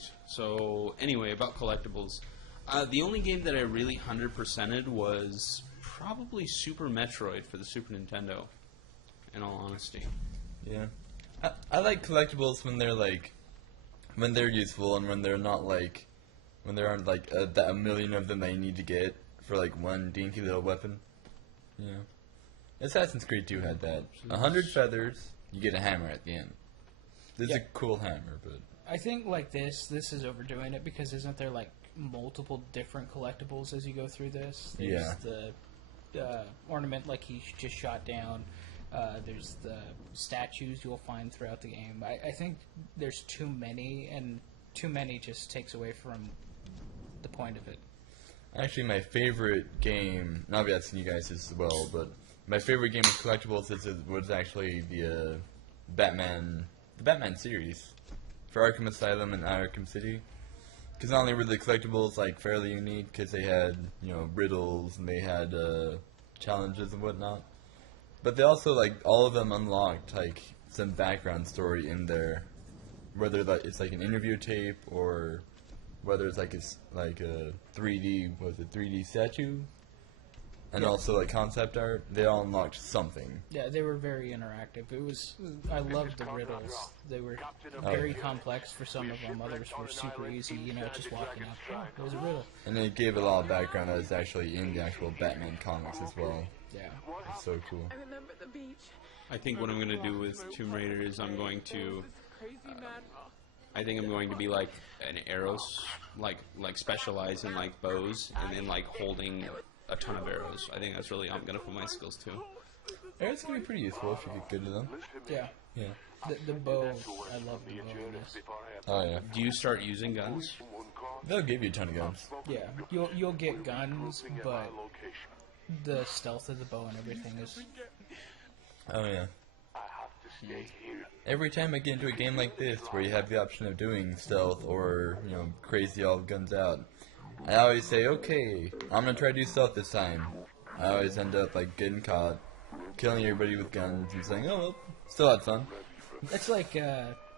Right. So, anyway, about collectibles. The only game that I really 100%ed was probably Super Metroid for the Super Nintendo, in all honesty. Yeah. I like collectibles when they're like, when they're useful and when they're not like, when there aren't like a million of them that you need to get for like one dinky little weapon. Yeah. Assassin's Creed 2 had that. 100 feathers, you get a hammer at the end. This is a cool hammer, but... I think like this is overdoing it because isn't there like multiple different collectibles as you go through this? There's the ornament like he just shot down. There's the statues you'll find throughout the game. I think there's too many, and too many just takes away from the point of it. Actually, my favorite game, not that I've seen you guys as well, but my favorite game of collectibles was actually the Batman series for Arkham Asylum and Arkham City. Because not only were the collectibles like fairly unique, because they had riddles and they had challenges and whatnot, but they also like all of them unlocked like some background story in there, whether it's like an interview tape or whether it's like a 3D statue, and also like concept art. They all unlocked something. Yeah, they were very interactive. I loved the riddles. They were very complex for some of them. Others were super easy. Just walking up. Oh, there's a riddle. And it gave a lot of background that was actually in the actual Batman comics as well. Yeah, it's so cool. I remember the beach. I think what I'm going to do with Tomb Raider is I'm going to... I think I'm going to be like an arrows, like specialize in like bows, and then like holding a ton of arrows. I think that's really I'm gonna put my skills to. Arrows can be pretty useful if you get good at them. Yeah. Yeah. The bow, I love the bow in this. Oh yeah. Do you start using guns? They'll give you a ton of guns. Yeah, you'll get guns, but the stealth of the bow and everything is. Oh yeah. Every time I get into a game like this, where you have the option of doing stealth or, crazy all guns out, I always say, okay, I'm going to try to do stealth this time. I always end up, like, getting caught, killing everybody with guns, and saying, oh, well, still had fun. It's like,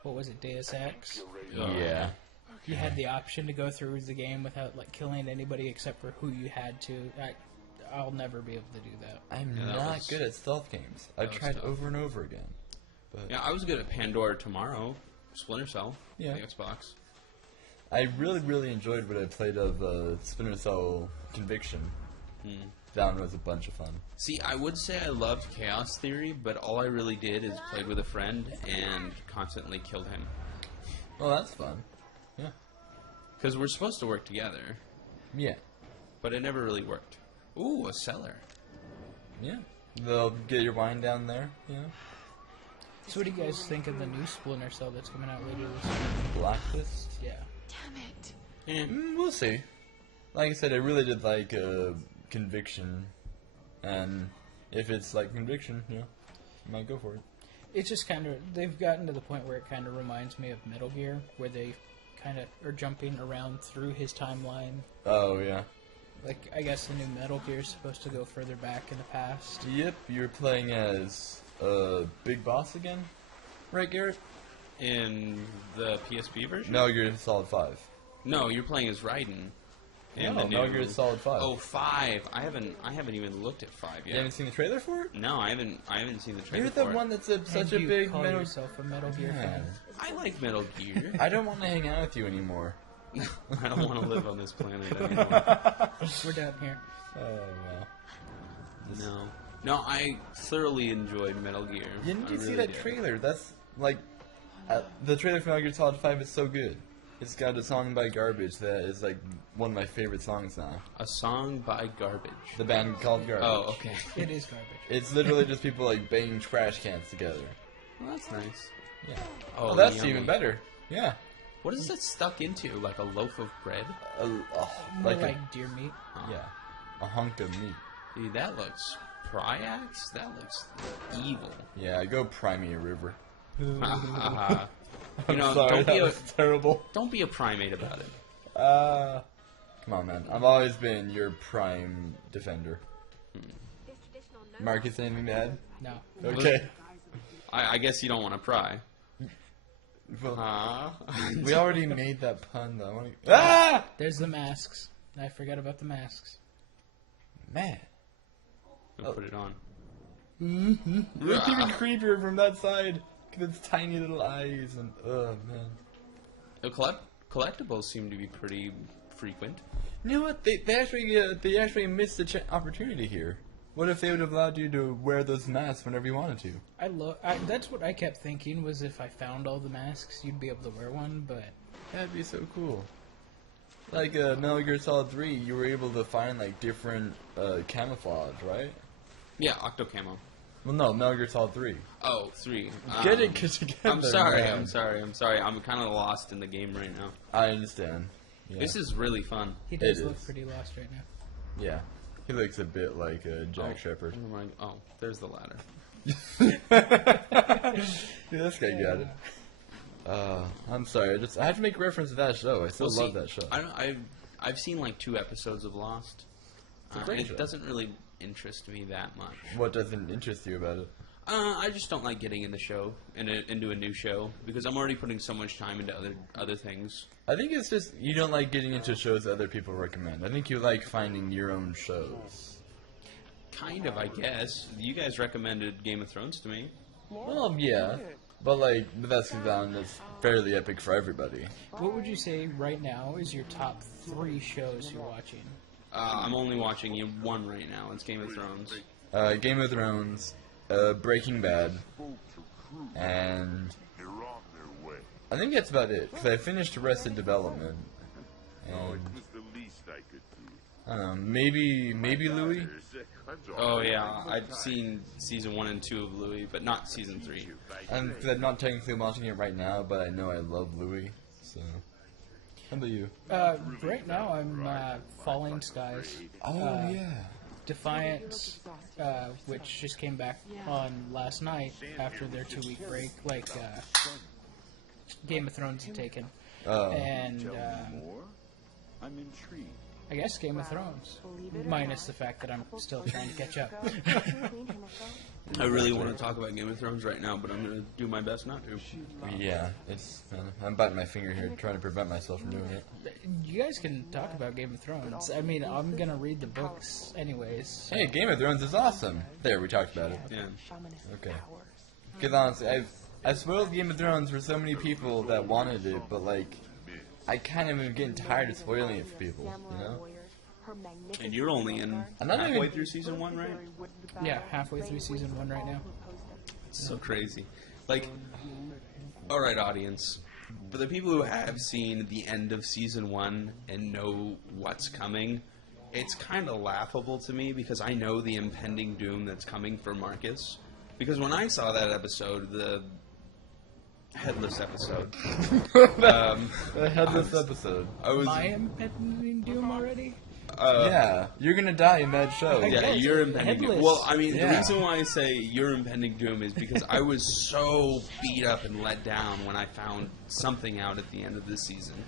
what was it, Deus Ex? Yeah. You had the option to go through the game without, like, killing anybody except for who you had to. I'll never be able to do that. I'm not good at stealth games. I've tried over and over again. But yeah, I was good at Pandora Tomorrow, Splinter Cell, the Xbox. I really, really enjoyed what I played of Splinter Cell Conviction. That one was a bunch of fun. See, I would say I loved Chaos Theory, but all I really did is played with a friend and constantly killed him. Well, that's fun. Yeah. Because we're supposed to work together. Yeah. But it never really worked. Ooh, a cellar. Yeah. They'll get your wine down there, So what do you guys think of the new Splinter Cell that's coming out later this year? Blacklist? Yeah. Damn it. Yeah. We'll see. Like I said, I really did like Conviction, and if it's like Conviction, I might go for it. It's just kind of, they've gotten to the point where it kind of reminds me of Metal Gear, where they kind of are jumping around through his timeline. Oh, yeah. Like, I guess the new Metal Gear is supposed to go further back in the past. Yep, you're playing as Big Boss again? Right, Garrett? In the PSP version? No, you're in Solid 5. No, you're playing as Raiden. No, Metal Gear Solid 5. Oh, 5. I haven't even looked at 5 yet. You haven't seen the trailer for it? No, I haven't seen the trailer You're for the it. one that's such a And you big call Metal... yourself a Metal Gear fan. I like Metal Gear. I don't want to hang out with you anymore. I don't want to live on this planet anymore. We're down here. Oh, wow. No, I thoroughly enjoyed Metal Gear. Didn't you I see really that did. trailer? That's like the trailer for Metal Gear Solid 5 is so good. It's got a song by Garbage that is like one of my favorite songs now. A song by Garbage. The band called Garbage. Oh, okay. It is garbage. It's literally just people like banging trash cans together. Well, that's nice. Yeah. Oh, Oh, that's yummy. even better. Yeah. What is that stuck into? Like a loaf of bread? More like like deer meat. yeah, a hunk of meat. Dude, that looks Pryax? That looks evil. Yeah, go pry me a river. You know, Sorry, that was terrible. don't be a primate about it. Come on, man. I've always been your prime defender. Marcus, anything to add? No. Okay. I guess you don't want to pry. We already made that pun, though. Ah! There's the masks. I forgot about the masks. Man. I'll put it on. It's even creepier from that side. With its tiny little eyes and, oh, man. The collectibles seem to be pretty frequent. You know what? They actually missed the opportunity here. What if they would have allowed you to wear those masks whenever you wanted to? That's what I kept thinking, was if I found all the masks, you'd be able to wear one, but... That'd be so cool. Like Metal Gear Solid 3, you were able to find like different camouflage, right? Yeah, Octo Camo. Well, no, Metal Gear Solid 3. Oh, 3. Get it together. I'm sorry, man. I'm sorry. I'm kind of lost in the game right now. I understand. Yeah. This is really fun. He does It look is. pretty lost right now. Yeah. He looks a bit like Jack Shepard. Oh, there's the ladder. Yeah, this guy got it. I'm sorry. I had to make reference to that show. I still love that show. I've seen like 2 episodes of Lost. It's a great show. It doesn't really interest me that much. What doesn't interest you about it? I just don't like getting into a new show because I'm already putting so much time into other things. I think it's just you don't like getting into shows that other people recommend. I think you like finding your own shows. Kind of, I guess. You guys recommended Game of Thrones to me. Well, yeah. But that's that's fairly epic for everybody. What would you say right now is your top 3 shows you're watching? I'm only watching one right now. It's Game of Thrones. Game of Thrones, Breaking Bad, and I think that's about it. Because I finished Arrested Development. And I don't know, maybe Louis? Oh yeah, I've seen season 1 and 2 of Louis, but not season 3. I'm not technically watching it right now, but I know I love Louis, so... How about you? Right now I'm Falling Skies. Oh, yeah. Defiance, which just came back on last night after their 2-week break, like Game of Thrones had taken. And I'm intrigued. I guess Game of Thrones, minus the fact that I'm still trying to catch up. I really want to talk about Game of Thrones right now, but I'm going to do my best not to. Yeah, I'm biting my finger here, trying to prevent myself from doing it. You guys can talk about Game of Thrones. I mean, I'm going to read the books anyways. Hey, Game of Thrones is awesome. There, we talked about it. Yeah. Okay. Because honestly, I spoiled Game of Thrones for so many people that wanted it, but I kind of am getting tired of spoiling it for people, you know? And you're only in halfway through season 1, right? Yeah, halfway through season 1 right now. It's so crazy. Alright, audience. For the people who have seen the end of season 1 and know what's coming, it's kind of laughable to me because I know the impending doom that's coming for Marcus. Because when I saw that episode, the headless episode. The headless episode. Am I impending doom already? Yeah, you're gonna die in that show. Yeah, you're impending doom. Headless. Well, I mean, Yeah. the reason why I say you're impending doom is because I was so beat up and let down when I found something out at the end of this season.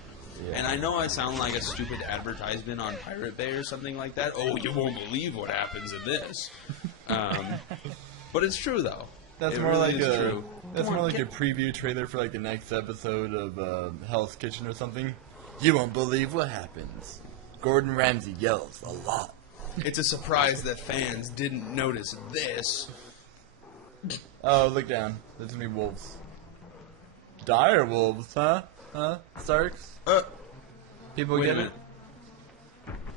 Yeah. And I know I sound like a stupid advertisement on Pirate Bay or something like that. Oh, you won't believe what happens in this. But it's true, though. That's It more really like is a true. a preview trailer for the next episode of Hell's Kitchen or something. You won't believe what happens. Gordon Ramsay yells a lot. It's a surprise that fans didn't notice this. Oh, look down. There's gonna be wolves. Dire wolves, huh? Huh? Starks? People Wait a get it? minute.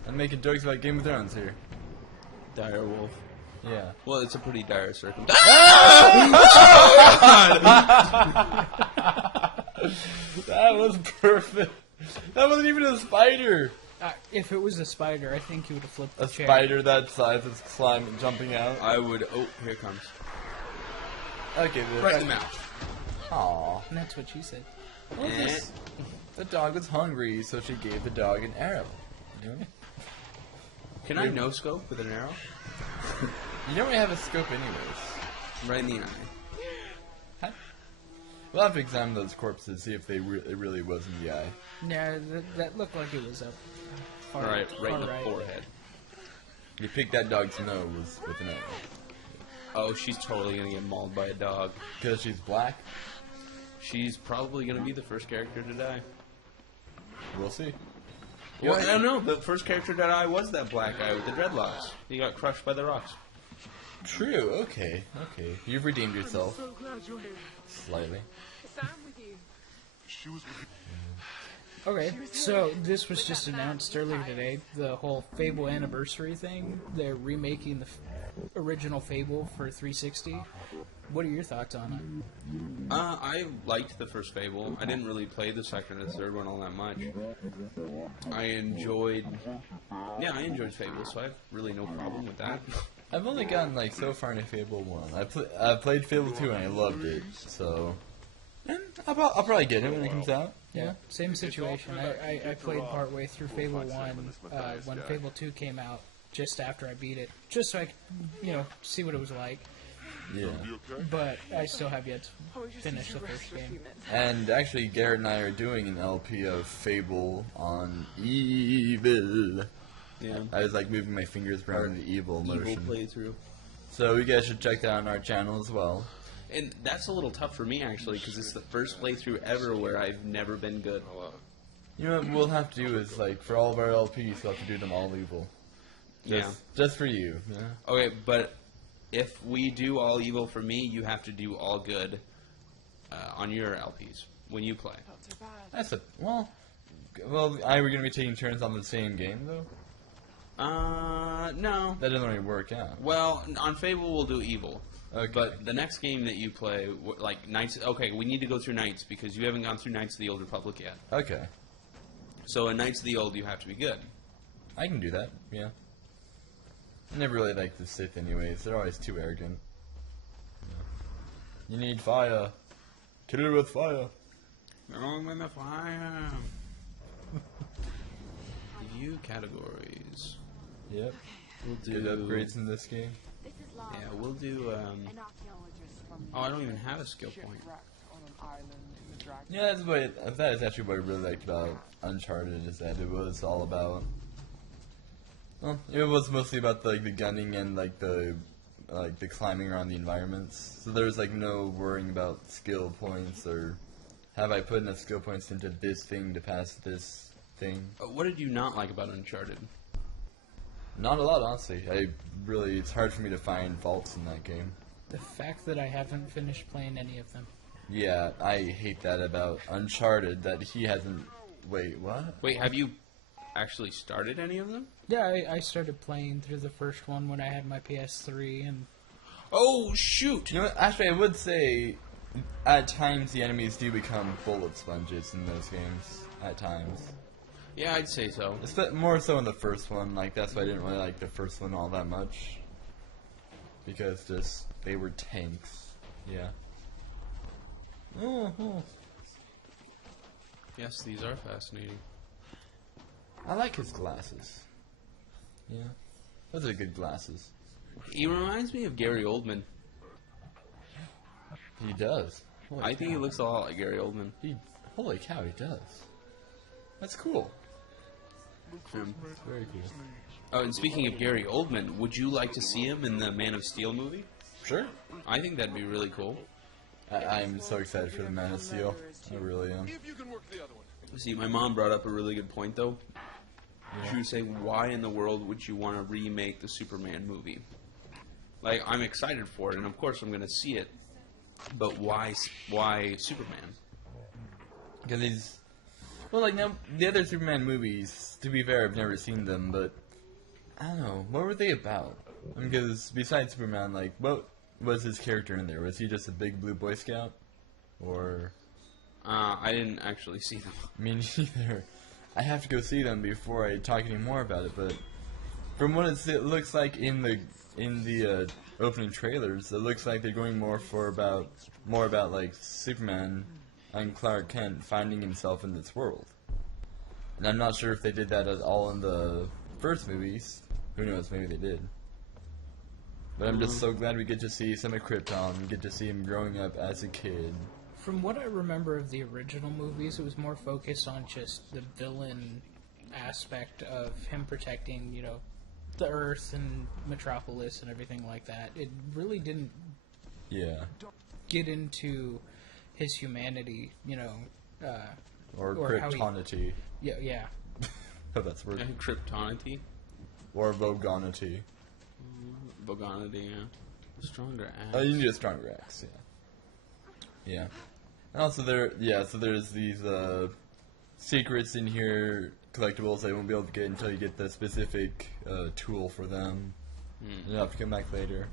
I'm making jokes about Game of Thrones here. Dire wolf. Yeah. Well, it's a pretty dire circumstance. That was perfect. That wasn't even a spider. If it was a spider, I think you would have flipped the A chair. spider that size is climbing, jumping out. I would. Oh, here it comes. Okay, Right in the mouth. Aww. And that's what she said. Eh. The dog was hungry, so she gave the dog an arrow. You know? Can I no scope with an arrow? You don't really have a scope anyways. Right in the eye. We'll have to examine those corpses, see if it really was in the eye. Yeah, that looked like it was up. Far, Right in far the right. forehead. You picked that dog's nose with an arrow. Oh, she's totally gonna get mauled by a dog. Because she's black? She's probably going to be the first character to die. We'll see. Well, I don't know. The first character to die was that black guy with the dreadlocks. He got crushed by the rocks. True. Okay. Okay. You've redeemed yourself So glad you're here. slightly. Sam with you. She was with Okay, so this was just announced earlier today. The whole Fable anniversary thing. They're remaking the original Fable for 360. What are your thoughts on it? I liked the first Fable. I didn't really play the second and third one all that much. I enjoyed Fable, so I have really no problem with that. I've only gotten like so far into Fable 1. I played Fable 2 and I loved it. So, and I'll probably get it when it comes out. Yeah, same situation. I played partway through Fable 1 when Fable 2 came out, just after I beat it, just so I could, see what it was like. Yeah. But I still have yet Oh, to we just finish need the to rest first for a game. few minutes. And actually, Garrett and I are doing an LP of Fable on Evil. Yeah. I was like moving my fingers around the evil Evil motion. playthrough. So you guys should check that out on our channel as well. And that's a little tough for me, actually, because it's the first playthrough ever where I've never been good. You know what we'll have to do is, like, for all of our LPs, we'll have to do them all evil. Just for you. Yeah. Okay, but if we do all evil for me, you have to do all good on your LPs when you play. Not so bad. That's a well. We're gonna be taking turns on the same game though. No. That doesn't really work out. Well, on Fable we'll do evil. Okay. But the next game that you play, like Knights... Okay, we need to go through Knights because you haven't gone through Knights of the Old Republic yet. Okay. So in Knights of the Old, you have to be good. I can do that. Yeah. I never really liked the Sith anyways. They're always too arrogant. You need fire. Kill it with fire. Going with the fire. View categories. Yep. We'll Good upgrades in this game. This is Lara, Yeah, we'll do... an archaeologist from Oh, I don't even have a skill point. Shipwrecked on an island in the Dragon. Yeah, that is actually what I really liked about Uncharted, is that it was all about... Well, it was mostly about the gunning and the climbing around the environments. So there was no worrying about skill points or have I put enough skill points into this thing to pass this thing. What did you not like about Uncharted? Not a lot, honestly. It's hard for me to find faults in that game. The fact that I haven't finished playing any of them. Yeah, I hate that about Uncharted, that he hasn't... Wait, what? Wait, have you actually started any of them? Yeah, I started playing through the first one when I had my PS3, and Oh, shoot! You know what? Actually, I would say at times the enemies do become bullet sponges in those games. At times. Yeah, I'd say so. More so in the first one. That's why I didn't really like the first one all that much. Because they were tanks. Yeah. Yes, these are fascinating. I like his glasses. Yeah. Those are good glasses. He reminds me of Gary Oldman. He does. I think he looks a lot like Gary Oldman. Holy cow, he does. That's cool. Um, Very cool. Oh, and speaking of Gary Oldman, would you like to see him in the Man of Steel movie? Sure. I think that'd be really cool. I'm so excited for the Man of Steel. I really am. See, my mom brought up a really good point, though. She was saying, why in the world would you want to remake the Superman movie? I'm excited for it, and of course I'm going to see it, but why Superman? Because he's... Well, now, the other Superman movies, to be fair, I've never seen them, but... I don't know, what were they about? Because besides Superman, what was his character in there? Was he just a big blue Boy Scout? Or... I didn't actually see them. Me neither. I have to go see them before I talk any more about it, but... From what it looks like in the opening trailers, it looks like they're going more about Superman and Clark Kent finding himself in this world. And I'm not sure if they did that at all in the first movies. Who knows, maybe they did. But I'm just so glad we get to see some of Krypton, we get to see him growing up as a kid. from what I remember of the original movies, it was more focused on just the villain aspect of him protecting, the Earth and Metropolis and everything like that. It really didn't Yeah. get into his humanity, Or Or how he- kryptonity. yeah. Oh, that's word. And Kryptonity, Or vogonity. Bogonity, yeah. Stronger ass. Oh, you need a stronger axe, yeah. Yeah. And also so there's these secrets in here, collectibles that you won't be able to get until you get the specific tool for them. You'll have to come back later.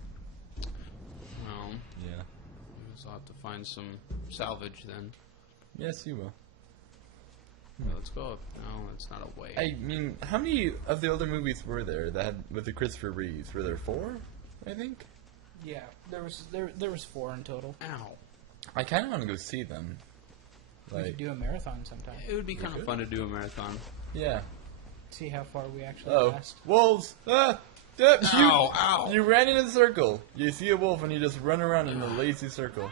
Well, Yeah. I guess I'll have to find some salvage then. Yes, you will. Yeah, let's go. No, it's not a way. I mean, how many of the older movies were there that had with the Christopher Reeves? Were there 4? I think. Yeah, there was 4 in total. Ow. I kind of want to go see them. We could do a marathon sometime. It would be kind of fun to do a marathon. Yeah. See how far we actually Oh, last. wolves! Ah! Ow, ow. You ran in a circle. You see a wolf and you just run around in a lazy circle.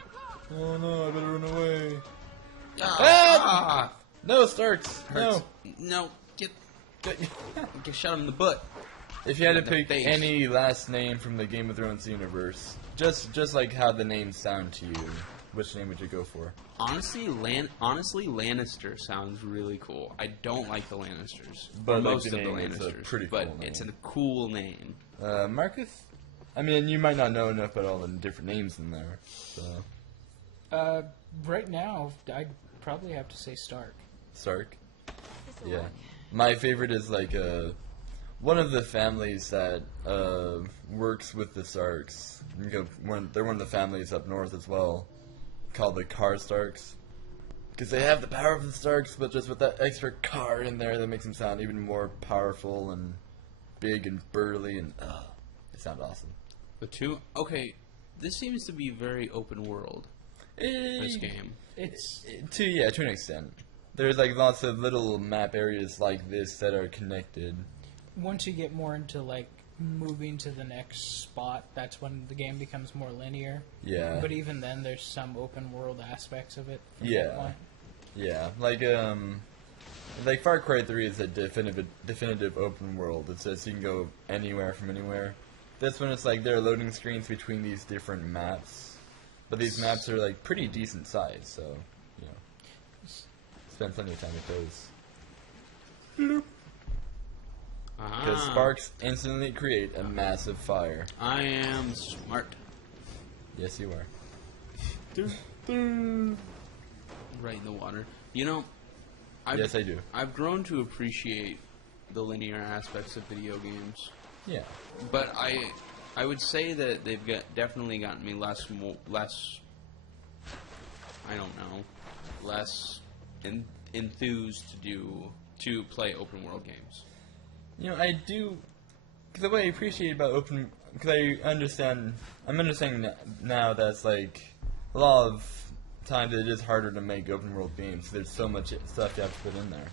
Oh no, I better run away. Ah! No, Starks. Hurts. No, get shot him in the butt. If you had to The pick face. any last name from the Game of Thrones universe, just like how the names sound to you, which name would you go for? Honestly, Lannister sounds really cool. I don't like the Lannisters, But, or like, most the of the name is a Lannisters, pretty but cool name. it's a cool name. Marcus? I mean, you might not know enough about all the different names in there. So, Right now, I'd probably have to say Stark. Stark. Yeah. My favorite is like one of the families that works with the Starks. They're one of the families up north as well, called the Car Starks. Because they have the power of the Starks, but just with that extra car in there that makes them sound even more powerful and big and burly, and they sound awesome. Okay, this seems to be very open world. This game. It's To an extent. There's like lots of little map areas like this that are connected. once you get more into like moving to the next spot, that's when the game becomes more linear. Yeah. But even then, there's some open world aspects of it. from Yeah. that point. Yeah, like Far Cry 3 is a definitive open world. It says you can go anywhere from anywhere. This one, it's like there are loading screens between these different maps, but these maps are like pretty decent size, so spend plenty of time with those. Because sparks instantly create a massive fire. I am smart. Yes, you are. Right in the water. Yes, I do. I've grown to appreciate the linear aspects of video games, Yeah. but I would say that they've definitely gotten me less enthused to play open world games. I do. Cause the way I appreciate about open, because I'm understanding now that it's like a lot of times it is harder to make open world games. There's so much stuff you have to put in there.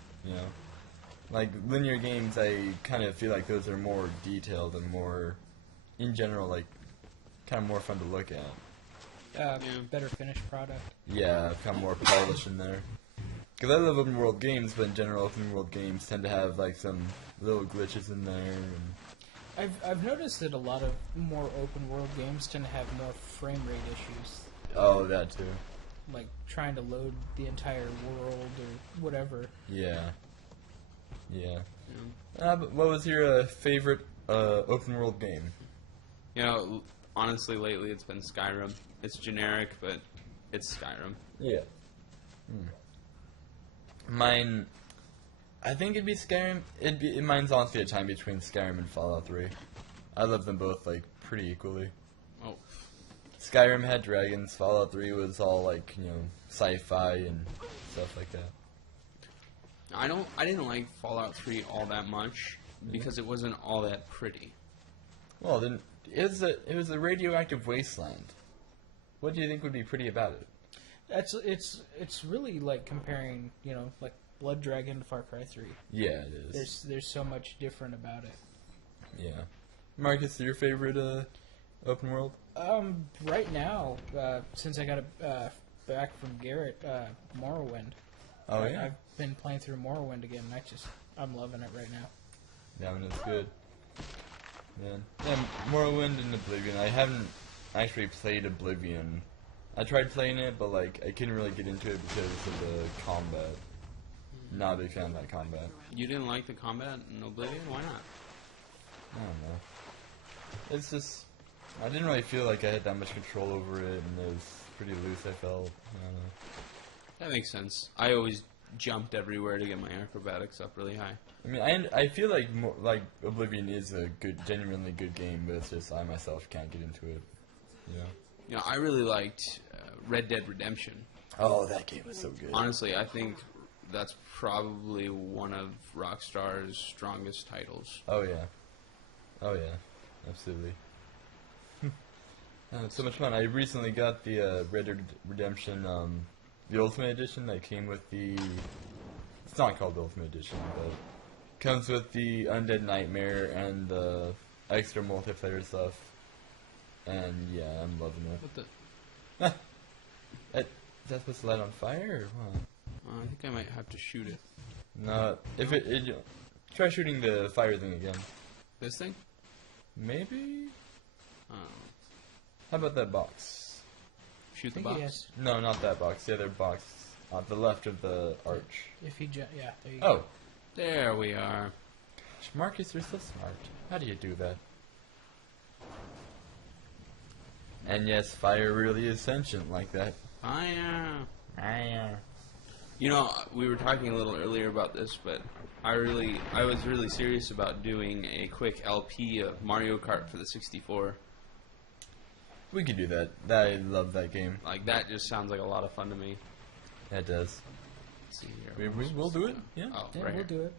Like linear games, I kind of feel like those are more detailed and more, in general, like kind of more fun to look at. Better finished product. Yeah, kind of more polish in there. Because I love open world games, but in general, open world games tend to have like some little glitches in there. And I've noticed that a lot of more open world games tend to have more frame rate issues, oh, that too. like trying to load the entire world or whatever. Yeah. But what was your favorite open world game? Honestly, lately it's been Skyrim. It's generic, but it's Skyrim. Yeah. Mine, I think it'd be Skyrim. Mine's honestly a time between Skyrim and Fallout 3. I love them both like pretty equally. Oh, Skyrim had dragons. Fallout 3 was all like sci-fi and stuff like that. I didn't like Fallout 3 all that much because it wasn't all that pretty. Well, then it was a radioactive wasteland. What do you think would be pretty about it? It's really like comparing like Blood Dragon to Far Cry 3. Yeah, it is. There's so much different about it. Yeah. Marcus, your favorite open world? Right now, since I got it back from Garrett, Morrowind. Oh yeah. I've been playing through Morrowind again. And I'm loving it right now. That one is good. Man. Yeah, Morrowind and Oblivion. I haven't actually played Oblivion. I tried playing it, but like I couldn't really get into it because of the combat. Not a big fan of that combat. You didn't like the combat in Oblivion? Why not? I don't know. It's just I didn't really feel like I had that much control over it, and it was pretty loose. I felt. I don't know. That makes sense. I always jumped everywhere to get my acrobatics up really high. I mean, I feel like Oblivion is a good, genuinely good game, but it's just I myself can't get into it. You know. You know, I really liked Red Dead Redemption. Oh, that game was so good. Honestly, I think that's probably one of Rockstar's strongest titles. Oh yeah. Oh yeah. Absolutely. It's so much fun. I recently got the Red Dead Redemption, the Ultimate Edition that came with the. It's not called the Ultimate Edition, but it comes with the Undead Nightmare and the extra multiplayer stuff. And yeah, I'm loving it. What the? Is that supposed to light on fire or what? I think I might have to shoot it. No, if it try shooting the fire thing again. This thing? Maybe. Oh. How about that box? Shoot the think box? he has- No, not that box. The other box on the left of the arch. If he yeah, there you Oh, go. There we are. Marcus, you're so smart. How do you do that? And yes, fire really is sentient like that. Fire. You know, we were talking a little earlier about this, but I was really serious about doing a quick LP of Mario Kart for the 64. We could do that. I love that game. Like, that just sounds like a lot of fun to me. That does. Let's see here. We'll do it. Yeah. Oh, Yeah, right we'll here. do it.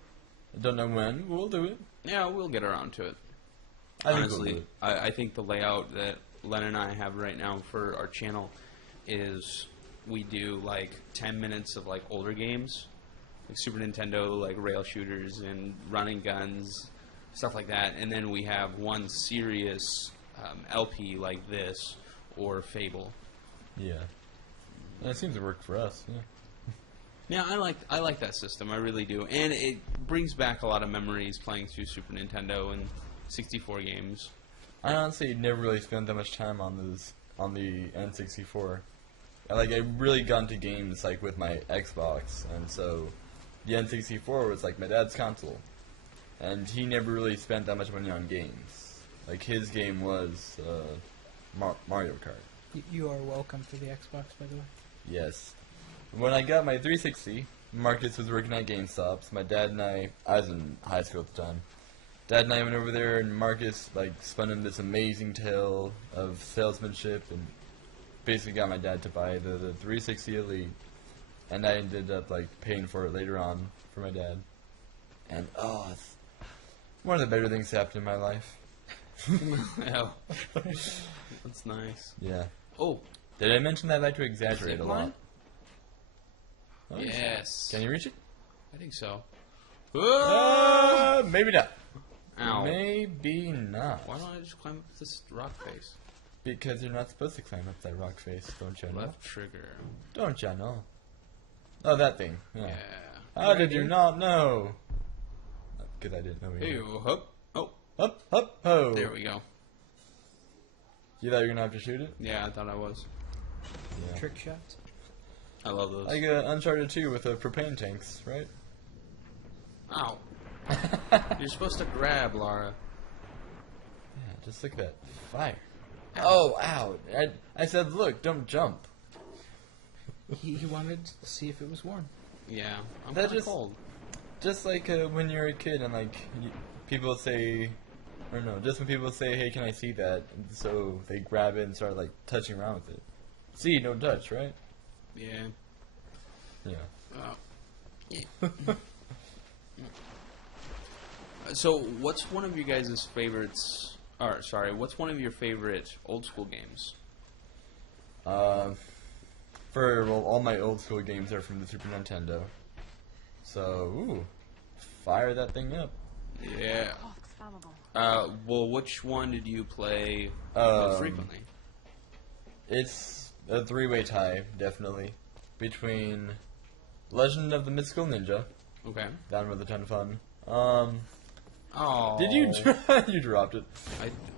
I don't know when. We'll do it. Yeah, we'll get around to it. I think Honestly, we'll do I think the layout that Len and I have right now for our channel is we do like 10 minutes of like older games, like Super Nintendo, like rail shooters and running guns, stuff like that, and then we have one serious LP like this or Fable. it. Yeah. And it seems to work for us. Yeah. Yeah, I like that system. I really do, and it brings back a lot of memories playing through Super Nintendo and 64 games. I honestly never really spent that much time on the N64. I really got into games like with my Xbox, and so the N64 was like my dad's console, and he never really spent that much money on games. Like his game was Mario Kart. You are welcome for the Xbox, by the way. Yes. When I got my 360, Marcus was working at GameStop. So my dad and I was in high school at the time. Dad and I went over there, and Marcus spun him this amazing tale of salesmanship, and basically got my dad to buy the 360 Elite. And I ended up paying for it later on for my dad. And it's one of the better things that happened in my life. Hell, that's nice. Yeah. Oh, Did I mention that I like to exaggerate a Zip lot? line? Oh, Yes. Can you reach it? I think so. Maybe not. Ow. Maybe not. Why don't I just climb up this rock face? Because you're not supposed to climb up that rock face, don't you know? Left trigger. Don't you know? Oh, that thing. Yeah. Yeah. How did you not know? Because I didn't know Hey, either. hop. Oh, Up, up, ho! there we go. You thought you were going to have to shoot it? Yeah, I thought I was. Yeah. Trick shots. I love those. Like Uncharted 2 with the propane tanks, right? Ow. You're supposed to grab, Lara. Yeah, just look at that. Fire. Oh, ow. I said, look, don't jump. He wanted to see if it was warm. Yeah, I'm That kind of just- cold. Just like when you're a kid and people say, or no, just when people say, hey, can I see that? And so they grab it and start touching around with it. See, don't touch, right? Yeah. Yeah. Oh. So, what's one of you guys' favorites? Or sorry, what's one of your favorite old school games? All my old school games are from the Super Nintendo. So, fire that thing up. Yeah. Oh, it's flammable. Well, which one did you play Um, most frequently? It's a three-way tie, definitely, between Legend of the Mystical Ninja. Okay. That one was a ton of fun. Oh. Did you you dropped it?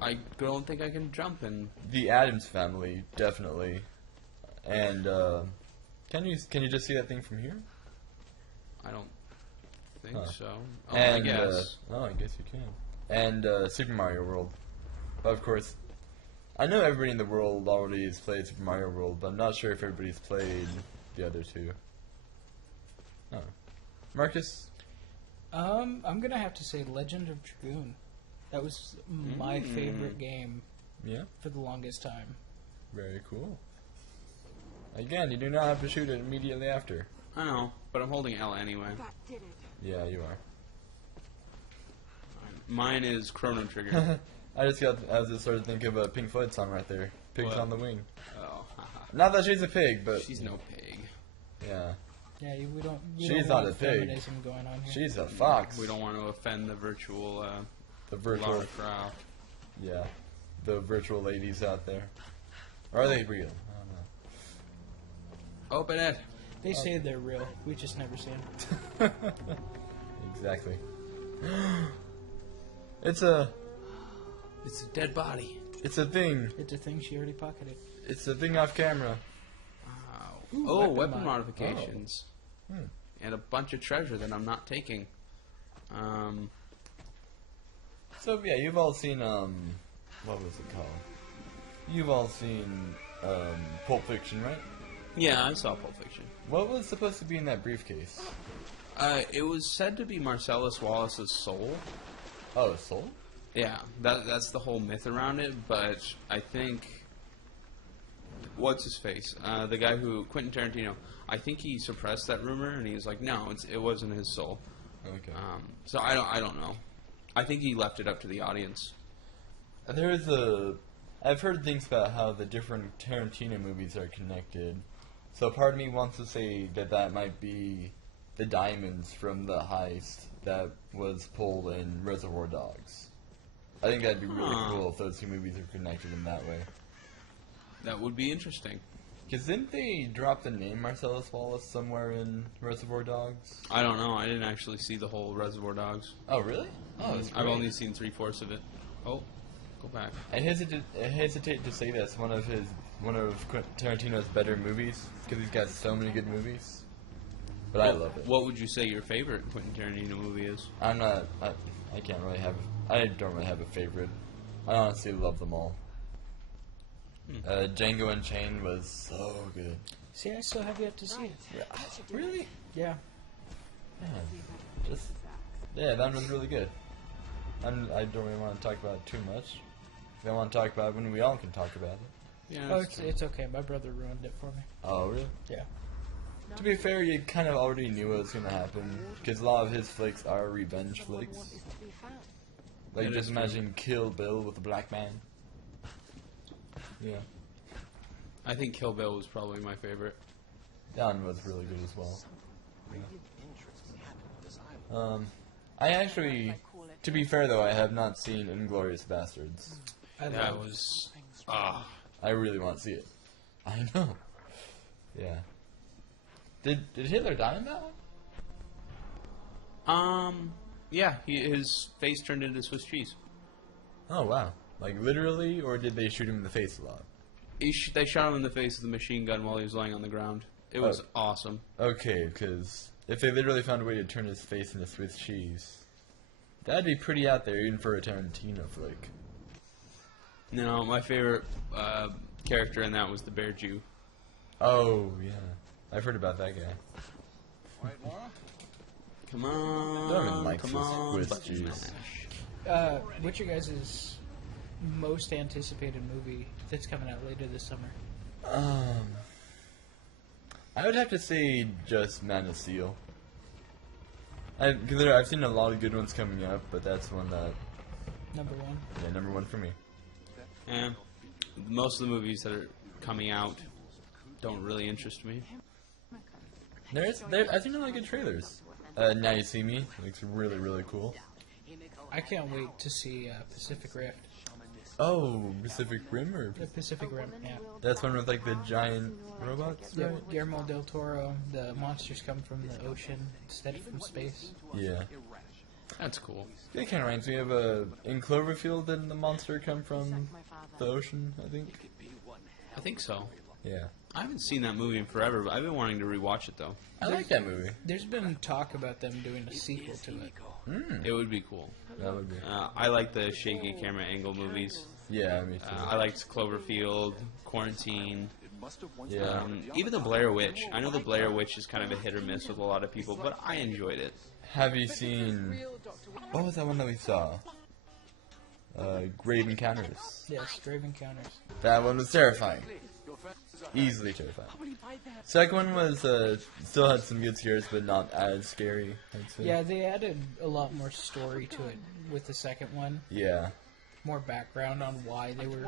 I don't think I can jump in. The Addams Family, definitely. And can you just see that thing from here? I don't think Huh. so. Oh, And I guess. I guess you can. And Super Mario World. But of course, I know everybody in the world already has played Super Mario World, but I'm not sure if everybody's played the other two. Oh. Marcus? I'm gonna have to say Legend of Dragoon. That was my favorite game Yeah? for the longest time. Very cool. Again, you do not have to shoot it immediately after. I know, but I'm holding L anyway. That did it. Yeah, you are. Mine is Chrono Trigger. I just started to think of a Pink Floyd song right there. Pigs What? on the Wing. Oh, haha. Not that she's a pig, but She's no pig. yeah, Yeah, we don't. She's don't not want a pig. feminism going on here. she's a fox. We don't want to offend the virtual The virtual, Lara Croft. yeah, the virtual ladies out there. Or are they real? I don't know. Open it. They say they're real. We just never see them. Exactly. It's a It's a dead body. thing. It's a thing she already pocketed. It's a thing off camera. Wow. Oh, weapon modifications. Oh. Hmm. And a bunch of treasure that I'm not taking. So yeah, you've all seen what was it called? You've all seen Pulp Fiction, right? Yeah, I saw Pulp Fiction. What was supposed to be in that briefcase? It was said to be Marcellus Wallace's soul. Oh, a soul? Yeah, that's the whole myth around it, but I think... What's his face? The guy who... Quentin Tarantino. I think he suppressed that rumor, and he was like, no, it wasn't his soul. Okay. So I don't know. I think he left it up to the audience. I've heard things about how the different Tarantino movies are connected. So part of me wants to say that might be the diamonds from the heist that was pulled in Reservoir Dogs. I think that'd be really cool if those two movies are connected in that way. That would be interesting. Because didn't they drop the name Marcellus Wallace somewhere in Reservoir Dogs? I don't know. I didn't actually see the whole Reservoir Dogs. Oh, really? Oh, that's I've great. only seen 3/4 of it. Oh, go back. I hesitate to say that's one of Quentin Tarantino's better movies because he's got so many good movies. But I love it. What would you say your favorite Quentin Tarantino movie is? I can't really have. I don't really have a favorite. I honestly love them all. Django Unchained was so good. See, I still have yet to see it. Really? Yeah. Yeah, that was really good. I don't really want to talk about it too much. If I want to talk about it when we all can talk about it. Yeah, Oh, that's it's okay. My brother ruined it for me. Oh, really? Yeah. To be fair, you kind of already knew what was going to happen because a lot of his flicks are revenge flicks. Is to be found. Like, That just is true. imagine Kill Bill with a black man. Yeah. I think Kill Bill was probably my favorite. That one was really good as well. I actually, to be fair though, I have not seen Inglourious Bastards. That was... I really want to see it. I know. Yeah. Did Hitler die in that one? Yeah, his face turned into Swiss cheese. Oh wow. Like literally, or did they shoot him in the face a lot? They shot him in the face with a machine gun while he was lying on the ground. It was awesome. Okay, because if they literally found a way to turn his face into Swiss cheese, that'd be pretty out there even for a Tarantino flick. No, my favorite character in that was the Bear Jew. Oh yeah, I've heard about that guy. Come on, Don't even like come Swiss- on, Swiss button cheese. smash. What's your guys' most anticipated movie that's coming out later this summer? I would have to say just Man of Steel. Because I've seen a lot of good ones coming up, but that's one that, Number one. yeah, number one for me. Yeah, most of the movies that are coming out don't really interest me. I've seen a lot of good trailers. Now You See Me looks really, really cool. I can't wait to see Pacific Rift. Oh, Pacific Rim, or The Pacific Rim, yeah. that's one with like the giant robots, Yeah, right? Guillermo del Toro. The monsters come from the ocean instead of from space. Yeah. That's cool. It kind of reminds me of in Cloverfield, didn't the monster come from the ocean, I think? I think so. Yeah. I haven't seen that movie in forever, but I've been wanting to rewatch it though. I like that movie. There's been talk about them doing a sequel to it. It would be cool. That would be. I like the shaky camera angle movies. Yeah, me too. I liked Cloverfield, Quarantine. Yeah. Even the Blair Witch. I know the Blair Witch is kind of a hit or miss with a lot of people, but I enjoyed it. Have you seen... What was that one that we saw? Grave Encounters. Yes, Grave Encounters. That one was terrifying. Easily terrifying. Second one was, still had some good scares, but not as scary, I'd say. Yeah, they added a lot more story to it with the second one. Yeah. More background on why they were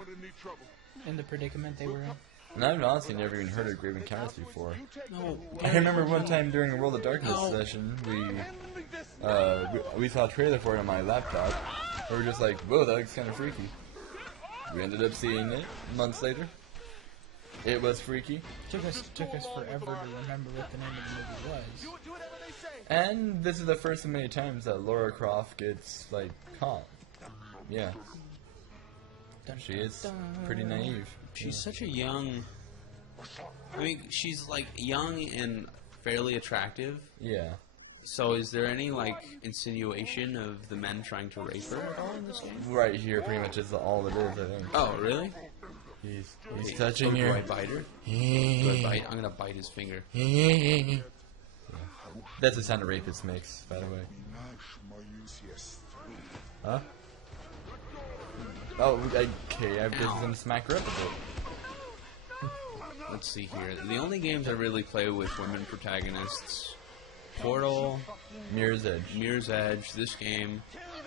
in the predicament they were in. And I've honestly never even heard of Grave Encounters before. No. I remember one time during a World of Darkness No. session, we saw a trailer for it on my laptop. We were just like, whoa, that looks kind of freaky. We ended up seeing it months later. It was freaky. Took us forever to remember what the name of the movie was. And this is the first of many times that Laura Croft gets, like, caught. Yeah. Dun, She is dun. pretty naive. She's such a young... I mean, she's, like, young and fairly attractive. Yeah. So is there any, like, insinuation of the men trying to rape her at all in this game? Right here pretty much is all it is, I think. Oh, really? He's Hey, touching do her. I bite her? Do I bite? I'm gonna bite his finger. That's the sound a rapist makes, by the way. Huh? Oh, okay, I'm just gonna smack her up a bit. Let's see here. The only games I really play with women protagonists: Portal, Mirror's Edge. Mirror's Edge, this game.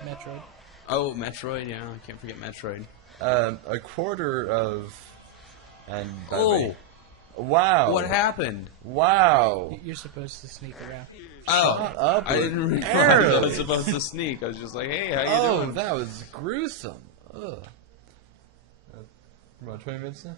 Metroid. Oh, Metroid, yeah, I can't forget Metroid. A quarter of... And by the Oh! way, wow. What happened? Wow. You're supposed to sneak around. Oh, Shut up I with didn't realize I arrows. was supposed to sneak. I was just like, hey, how you Oh, doing? that was gruesome. Ugh. About 20 minutes now?